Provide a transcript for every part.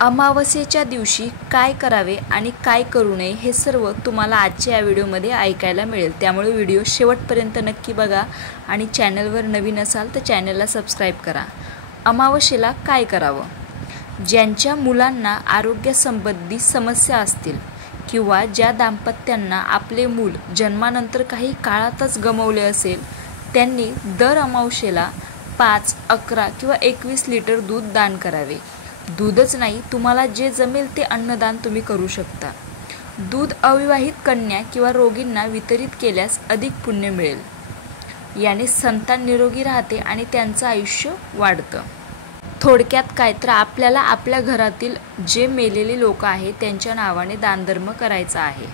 अमावस्येच्या दिवशी काय करावे आणि काय करू नये हे सर्व तुम्हाला आजच्या या व्हिडिओमध्ये ऐकायला मिळेल। त्यामुळे व्हिडिओ शेवटपर्यंत नक्की बघा आणि चॅनलवर नवीन असाल तर चॅनलला सबस्क्राईब करा। अमावस्येला काय करावं? ज्यांच्या मुलांना आरोग्यासंबंधी समस्या असतील किंवा ज्या दाम्पत्यांना आपले मूल जन्मानंतर काही काळातच गमावले असेल त्यांनी दर अमावस्येला 5, 11 किंवा 21 लिटर दूध दान करावे। दूधच नाही, तुम्हाला जे जमेल ते अन्नदान तुम्ही करू शकता। दूध अविवाहित कन्या किंवा रोगींना वितरित केल्यास अधिक पुण्य मिळेल। याने संतान निरोगी राहते आणि त्यांचं आयुष्य वाढतं। थोडक्यात काय तर आपल्याला आपल्या घरातील जे मेलेले लोक आहेत त्यांच्या नावाने दानधर्म करायचा आहे।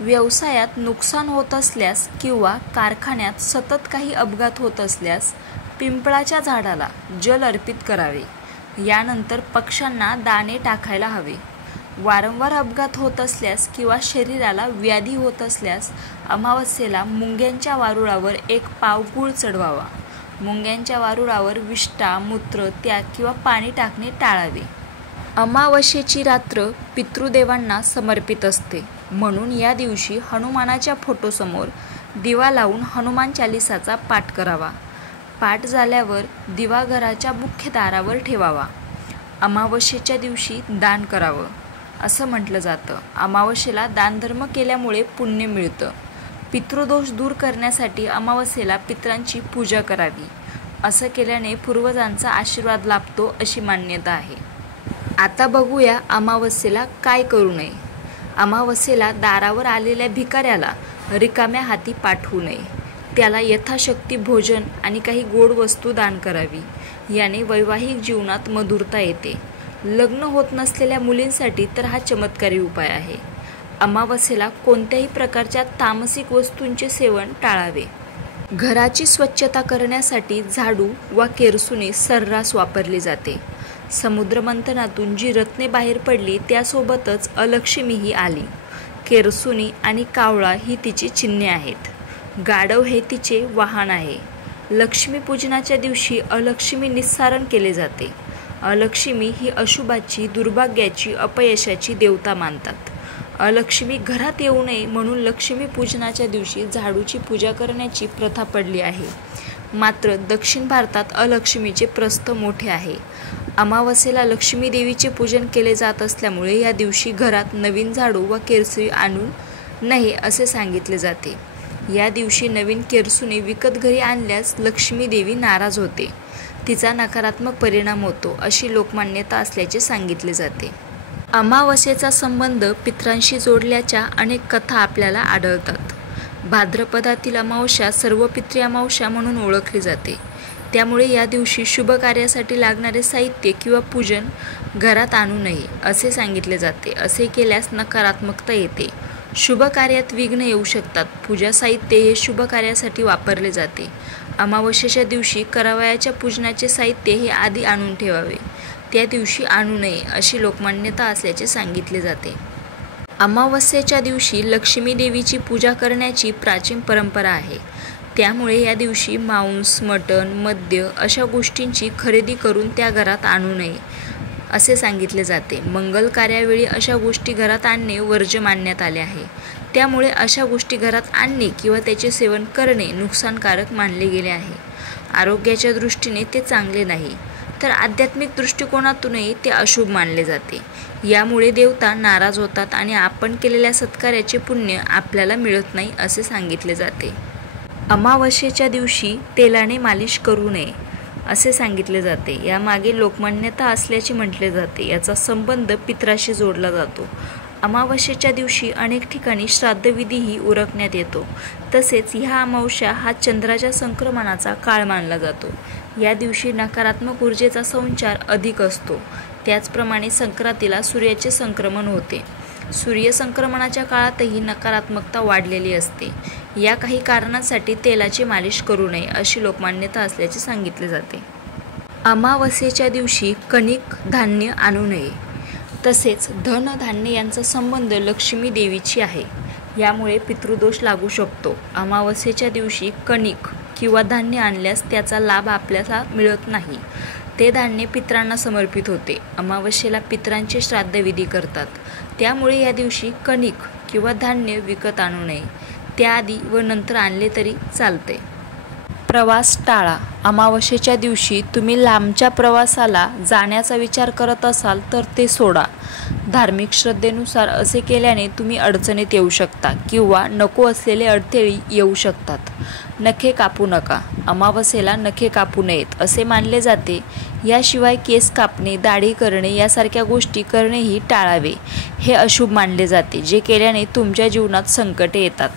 व्यवसायात नुकसान होत असल्यास किंवा कारखान्यात सतत काही अपघात होत असल्यास पिंपळाच्या झाडाला जल अर्पित करावे। यानंतर पक्ष्यांना दाणे टाकायला हवे। वारंवार अपघात होत असल्यास किंवा शरीराला व्याधी होत असल्यास अमावस्येला मुंग्यांच्या वारुळावर 1 पाव गूळ चढवावा। मुंग्यांच्या वारुळावर विष्ठा, मूत्र, त्याग किंवा पाणी टाकणे टाळावे। अमावस्येची रात्र पितृदेवांना समर्पित असते, म्हणून या दिवशी हनुमानाच्या फोटोसमोर दिवा लावून हनुमान चालिसाचा पाठ करावा। पाठ झाल्यावर दिवा घराच्या मुख्य दारावर ठेवावा। अमावस्येच्या दिवशी दान करावं असं म्हटलं जातं। अमावस्येला दानधर्म केल्यामुळे पुण्य मिळतं। पितृदोष दूर करण्यासाठी अमावस्येला पितरांची पूजा करावी। असं केल्याने पूर्वजांचा आशीर्वाद लाभतो अशी मान्यता आहे। आता बघूया अमावस्येला काय करू नये। अमावस्येला दारावर आलेल्या भिकाऱ्याला रिकाम्या हाती पाठवू नये। त्याला यथाशक्ती भोजन आणि काही गोड वस्तू दान करावी। याने वैवाहिक जीवनात मधुरता येते। लग्न होत नसलेल्या मुलींसाठी तर हा चमत्कारी उपाय आहे। अमावस्येला कोणत्याही प्रकारच्या तामसिक वस्तूंचे सेवन टाळावे। घराची स्वच्छता करण्यासाठी झाडू वा केरसुणी सर्रास वापरली जाते। समुद्रमंथनातून जी रत्ने बाहेर पडली त्यासोबतच अलक्ष्मीही आली। केरसुणी आणि कावळा ही तिची चिन्हे आहेत। गाढव हे तिचे वाहन आहे। लक्ष्मीपूजनाच्या दिवशी अलक्ष्मी निस्सारण केले जाते। अलक्ष्मी ही अशुभाची, दुर्भाग्याची, अपयशाची देवता मानतात। अलक्ष्मी घरात येऊ नये म्हणून लक्ष्मी पूजनाच्या दिवशी झाडूची पूजा करण्याची प्रथा पडली आहे। मात्र दक्षिण भारतात अलक्ष्मीचे प्रस्थ मोठे आहे। अमावस्येला लक्ष्मी देवीचे पूजन केले जात असल्यामुळे या दिवशी घरात नवीन झाडू व केरसुणी आणू नये असे सांगितले जाते। या दिवशी नवीन केरसुणी विकत घरी आणल्यास लक्ष्मी देवी नाराज होते, तिचा नकारात्मक परिणाम होतो अशी लोकमान्यता असल्याचे सांगितले जाते। अमावस्येचा संबंध पितरांशी जोडल्याच्या अनेक कथा आपल्याला आढळतात। भाद्रपदातील अमावस्या सर्वपित्री अमावस्या म्हणून ओळखली जाते। त्यामुळे या दिवशी शुभ कार्यासाठी लागणारे साहित्य किंवा पूजन घरात आणू नये असे सांगितले जाते। असे केल्यास नकारात्मकता येते, शुभ कार्यात विघ्न येऊ शकतात। पूजा साहित्य हे शुभ कार्यासाठी वापरले जाते। अमावस्येच्या दिवशी करावयाच्या पूजनाचे साहित्य हे आधी आणून ठेवावे, त्या दिवशी आणू नये अशी लोकमान्यता असल्याचे सांगितले जाते। अमावस्येच्या दिवशी लक्ष्मी देवीची पूजा करण्याची प्राचीन परंपरा आहे। त्यामुळे या दिवशी मांस, मटण, मद्य अशा गोष्टींची खरेदी करून त्या घरात आणू नये असे सांगितले जाते। मंगल कार्यावेळी अशा गोष्टी घरात आणणे वर्ज्य मानण्यात आले आहे। त्यामुळे अशा गोष्टी घरात आणणे किंवा त्याचे सेवन करणे नुकसानकारक मानले गेले आहे। आरोग्याच्या दृष्टीने ते चांगले नाही, तर आध्यात्मिक दृष्टिकोनातूनही ते अशुभ मानले जाते। यामुळे देवता नाराज होतात आणि आपण केलेल्या सत्कार्याचे पुण्य आपल्याला मिळत नाही असे सांगितले जाते। अमावस्येच्या दिवशी तेलाने मालिश करू नये असे सांगितले जाते। यामागे लोकमान्यता असल्याचे म्हटले जाते। याचा संबंध पितराशी जोडला जातो। अमावस्येच्या दिवशी अनेक ठिकाणी श्राद्धविधीही उरकण्यात येतो। तसेच ह्या अमावस्या हा चंद्राच्या संक्रमणाचा काळ मानला जातो। या दिवशी नकारात्मक ऊर्जेचा संचार अधिक असतो। त्याचप्रमाणे संक्रांतीला सूर्याचे संक्रमण होते। सूर्यसंक्रमणाच्या काळातही नकारात्मकता वाढलेली असते। या काही कारणांसाठी तेलाची मालिश करू नये अशी लोकमान्यता असल्याचे सांगितले जाते। अमावस्येच्या दिवशी कणिक धान्य आणू नये। तसेच धन धान्य यांचा संबंध लक्ष्मी देवीची आहे। यामुळे पितृदोष लागू शकतो। अमावस्येच्या दिवशी कणिक किंवा धान्य आणल्यास त्याचा लाभ आपल्याला मिळत नाही। ते धान्य पितरांना समर्पित होते. अमावस्येला पितरांचे श्राद्धविधी करतात. त्यामुळे या दिवशी कणिक किंवा धान्य विकत आणू नये. त्याआधी व नंतर आणले तरी चालते. प्रवास टाळा. अमावस्येच्या दिवशी तुम्ही लांबच्या प्रवासाला जाण्याचा विचार करत असाल तर ते सोडा. धार्मिक श्रद्धेनुसार असे केल्याने तुम्ही अडचणीत येऊ शकता किंवा नको असलेले अडथळे येऊ शकतात. नखे कापू नका. अमावस्येला नखे कापू नयेत असे मानले जाते. याशिवाय केस कापणे, दाढी करणे यासारख्या गोष्टी करणेही टाळावे. हे अशुभ मानले जाते, जे केल्याने तुमच्या जीवनात संकटे येतात.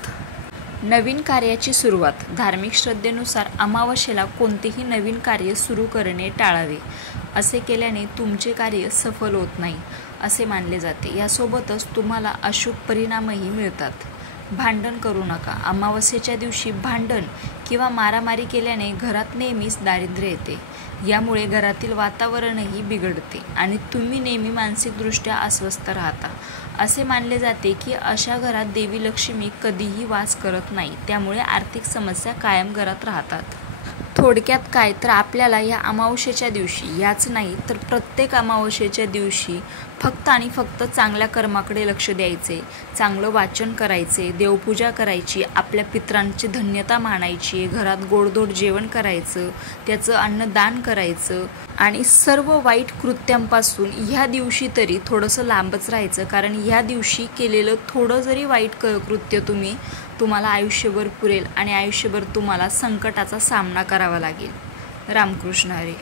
नवीन कार्याची सुरुवात. धार्मिक श्रद्धेनुसार अमावस्येला कोणतेही नवीन कार्य सुरू करणे टाळावे. असे केल्याने तुमचे कार्य सफल होत नाही असे मानले जाते. यासोबतच तुम्हाला अशुभ परिणामही मिळतात. भांडण करू नका. अमावस्येच्या दिवशी भांडण किंवा मारामारी केल्याने घरात नेहमीच दारिद्र्य येते. यामुळे घरातील वातावरणही बिघडते आणि तुम्ही नेहमी मानसिकदृष्ट्या अस्वस्थ राहता. असे मानले जाते की अशा घरात देवी लक्ष्मी कधीही वास करत नाही. त्यामुळे आर्थिक समस्या कायम घरात राहतात. थोडक्यात काय तर आपल्याला या अमावस्येच्या दिवशी, याच नाही तर प्रत्येक अमावस्येच्या दिवशी फक्त आणि फक्त चांगल्या कर्माकडे लक्ष द्यायचे, चांगलं वाचन करायचे, देवपूजा करायची, आपल्या पितरांची धन्यता मानायची, घरात गोडधोड जेवण करायचं, त्याचं अन्नदान करायचं आणि सर्व वाईट कृत्यांपासून ह्या दिवशी तरी थोडंसं लांबच राहायचं. कारण ह्या दिवशी केलेलं थोडं जरी वाईट कृत्य तुम्हाला आयुष्यभर पुरेल आणि आयुष्यभर तुम्हाला संकटाचा सामना करावा लागेल. रामकृष्ण हरी.